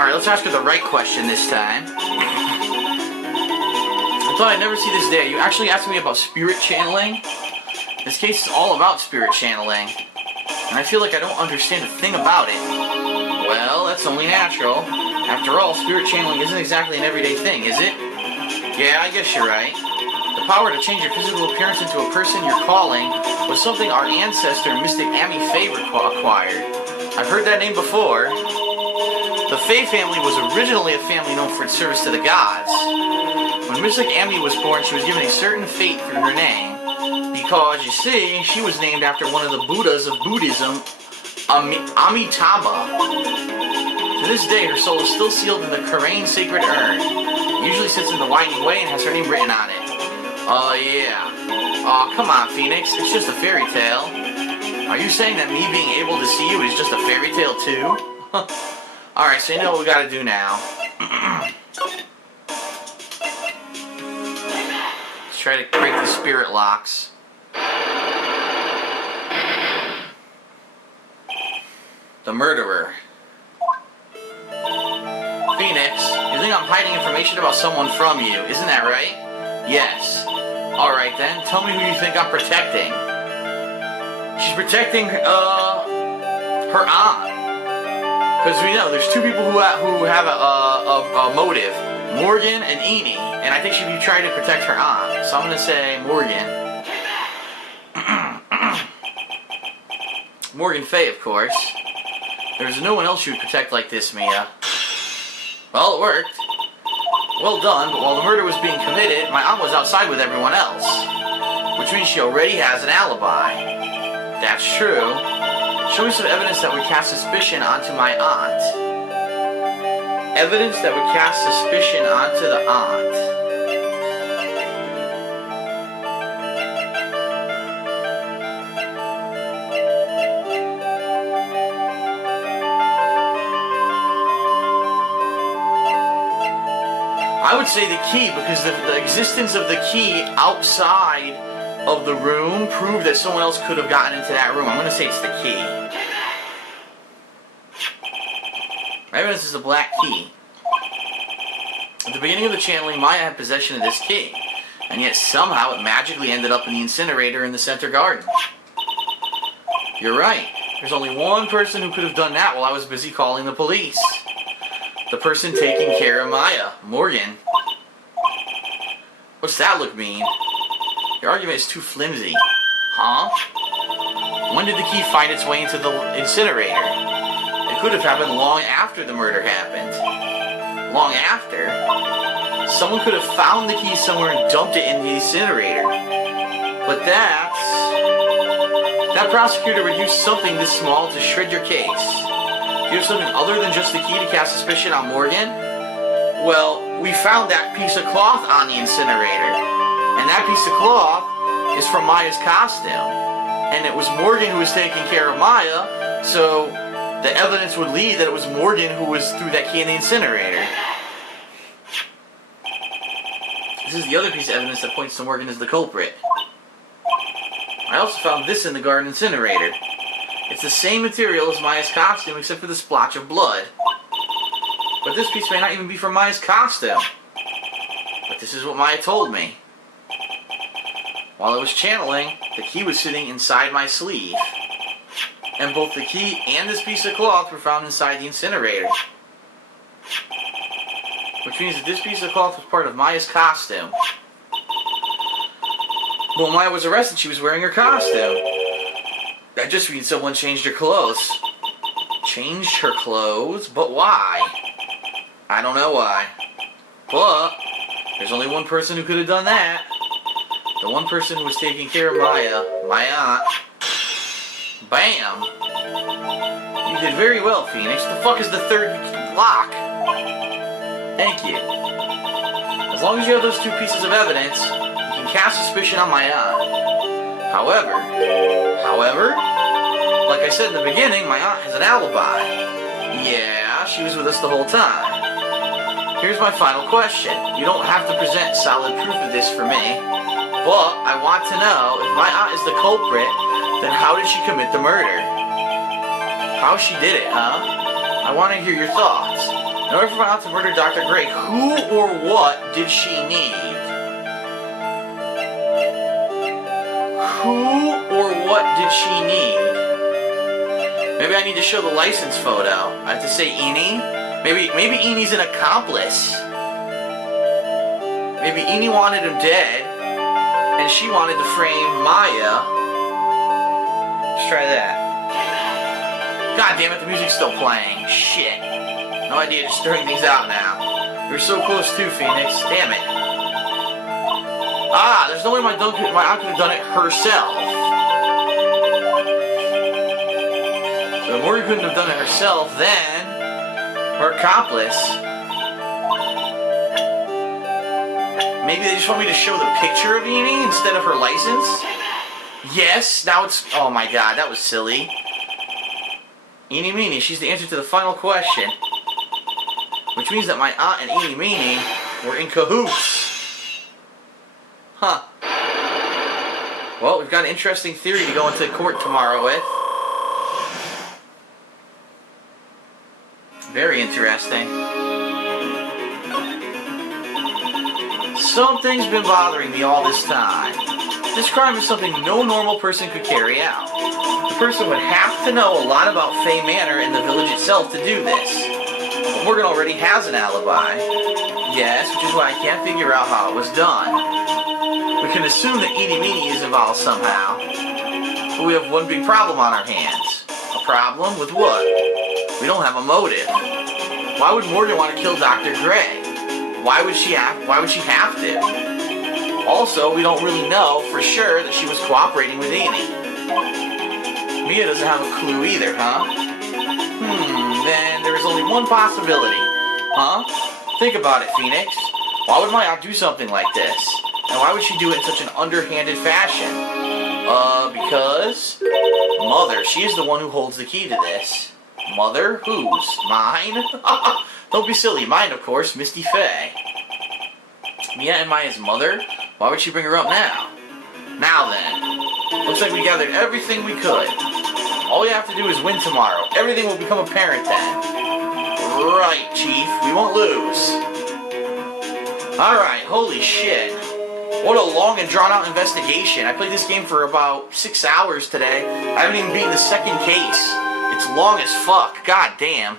Alright, let's ask her the right question this time. I thought I'd never see this day. You actually asked me about spirit channeling. This case is all about spirit channeling. And I feel like I don't understand a thing about it. Well, that's only natural. After all, spirit channeling isn't exactly an everyday thing, is it? Yeah, I guess you're right. The power to change your physical appearance into a person you're calling was something our ancestor, Mystic Amy Faye, acquired. I've heard that name before. The Faye family was originally a family known for its service to the gods. When Mystic Amy was born, she was given a certain fate through her name. Because, you see, she was named after one of the Buddhas of Buddhism, Amitabha. To this day, her soul is still sealed in the Karain sacred urn. It usually sits in the winding way and has her name written on it. Oh, yeah. Oh, come on, Phoenix. It's just a fairy tale. Are you saying that me being able to see you is just a fairy tale, too? Alright, so you know what we gotta do now. Let's try to break the spirit locks. The murderer. Phoenix, you think I'm hiding information about someone from you, isn't that right? Yes. Alright then, tell me who you think I'm protecting. She's protecting, her aunt. Because we know there's two people who have a motive. Morgan and Enid. And I think she'd be trying to protect her aunt. So I'm going to say Morgan. Morgan Faye, of course. There's no one else you would protect like this, Mia. Well, it worked. Well done, but while the murder was being committed, my aunt was outside with everyone else. Which means she already has an alibi. That's true. Show me some evidence that would cast suspicion onto my aunt. Evidence that would cast suspicion onto the aunt. I would say the key, because the existence of the key outside of the room proved that someone else could have gotten into that room. I'm going to say it's the key. Evidence is a black key. At the beginning of the channeling, Maya had possession of this key, and yet somehow it magically ended up in the incinerator in the center garden. You're right. There's only one person who could have done that while I was busy calling the police. The person taking care of Maya, Morgan. What's that look mean? Your argument is too flimsy. Huh? When did the key find its way into the incinerator? It could have happened long after the murder happened. Long after? Someone could have found the key somewhere and dumped it in the incinerator. But that prosecutor would use something this small to shred your case. Do you have something other than just the key to cast suspicion on Morgan? Well, we found that piece of cloth on the incinerator. And that piece of cloth is from Maya's costume. And it was Morgan who was taking care of Maya, so the evidence would lead that it was Morgan who was threw that key in the incinerator. This is the other piece of evidence that points to Morgan as the culprit. I also found this in the garden incinerator. It's the same material as Maya's costume except for the splotch of blood. But this piece may not even be from Maya's costume. But this is what Maya told me. While I was channeling, the key was sitting inside my sleeve. And both the key and this piece of cloth were found inside the incinerator. Which means that this piece of cloth was part of Maya's costume. When Maya was arrested, she was wearing her costume. That just means someone changed her clothes. Changed her clothes? But why? I don't know why. But there's only one person who could have done that. The one person who was taking care of Maya, my aunt. Bam! You did very well, Phoenix. The fuck is the third lock? Thank you. As long as you have those two pieces of evidence, you can cast suspicion on my aunt. However, like I said in the beginning, my aunt has an alibi. Yeah, she was with us the whole time. Here's my final question. You don't have to present solid proof of this for me, but I want to know, if my aunt is the culprit, then how did she commit the murder? How she did it, huh? I want to hear your thoughts. In order for Maya to murder Dr. Gray, who or what did she need? Who or what did she need? Maybe I need to show the license photo. I have to say Eni? Maybe Eni's an accomplice. Maybe Eni wanted him dead, and she wanted to frame Maya. Let's try that. God damn it, the music's still playing. Shit. No idea, just throwing things out now. We were so close too, Phoenix. Damn it. Ah, there's no way my aunt could have done it herself. So Mori couldn't have done it herself, then her accomplice. Maybe they just want me to show the picture of Eni instead of her license? Yes, now it's... Oh my god, that was silly. Eeny Meeny, she's the answer to the final question. Which means that my aunt and Eeny Meeny were in cahoots. Huh. Well, we've got an interesting theory to go into court tomorrow with. Very interesting. Something's been bothering me all this time. This crime is something no normal person could carry out. The person would have to know a lot about Fay Manor and the village itself to do this. But Morgan already has an alibi. Yes, which is why I can't figure out how it was done. We can assume that Eeny Meeny is involved somehow. But we have one big problem on our hands. A problem with what? We don't have a motive. Why would Morgan want to kill Dr. Gray? Why would she have to? Also, we don't really know for sure that she was cooperating with Eni. Mia doesn't have a clue either, huh? Then there is only one possibility. Huh? Think about it, Phoenix. Why would my aunt do something like this? And why would she do it in such an underhanded fashion? Because... Mother, she is the one who holds the key to this. Mother? Whose? Mine? Don't be silly. Mine, of course, Misty Fay. Mia and Maya's mother? Why would she bring her up now? Now then. Looks like we gathered everything we could. All we have to do is win tomorrow. Everything will become apparent then. Right, Chief. We won't lose. Alright, holy shit. What a long and drawn-out investigation. I played this game for about 6 hours today. I haven't even beaten the second case. It's long as fuck. God damn.